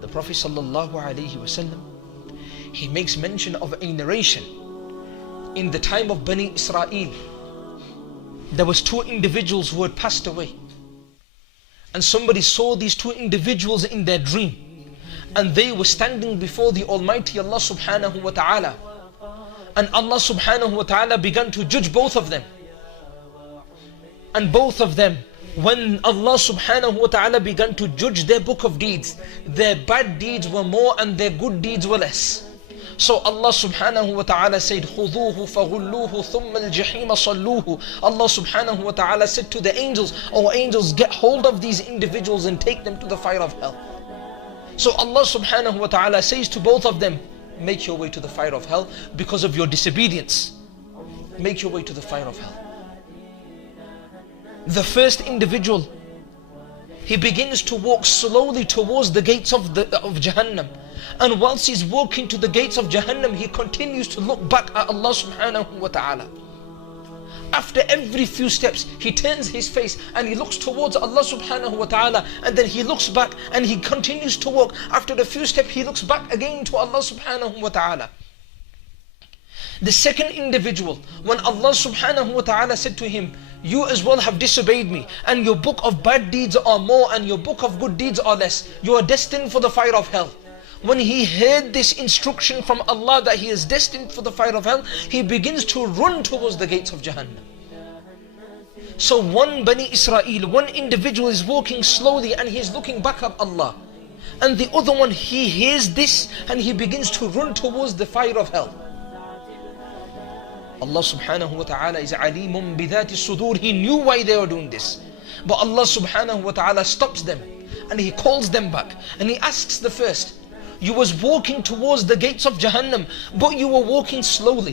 The Prophet sallallahu alaihi wasallam, he makes mention of a narration. In the time of Bani Israel, there was two individuals who had passed away. And somebody saw these two individuals in their dream. And they were standing before the Almighty Allah subhanahu wa ta'ala. And Allah subhanahu wa ta'ala began to judge both of them. And both of them, when Allah subhanahu wa ta'ala began to judge their book of deeds, their bad deeds were more and their good deeds were less. So Allah subhanahu wa ta'ala said, خُذُوهُ فَغُلُّوهُ ثُمَّ الْجَحِيمَ صَلُّوهُ. Allah subhanahu wa ta'ala said to the angels, "O angels, get hold of these individuals and take them to the fire of hell." So Allah subhanahu wa ta'ala says to both of them, make your way to the fire of hell because of your disobedience. Make your way to the fire of hell. The first individual, he begins to walk slowly towards the gates of Jahannam. And whilst he's walking to the gates of Jahannam, he continues to look back at Allah subhanahu wa ta'ala. After every few steps, he turns his face and he looks towards Allah subhanahu wa ta'ala, and then he looks back and he continues to walk. After a few steps, he looks back again to Allah subhanahu wa ta'ala. The second individual, when Allah subhanahu wa ta'ala said to him, "You as well have disobeyed me, and your book of bad deeds are more and your book of good deeds are less. You are destined for the fire of hell." When he heard this instruction from Allah that he is destined for the fire of hell, he begins to run towards the gates of Jahannam. So one Bani Israel, one individual is walking slowly and he is looking back at Allah. And the other one, he hears this and he begins to run towards the fire of hell. Allah subhanahu wa ta'ala is alimun bidhati sudur. He knew why they were doing this. But Allah subhanahu wa ta'ala stops them and He calls them back. And He asks the first, "You was walking towards the gates of Jahannam, but you were walking slowly.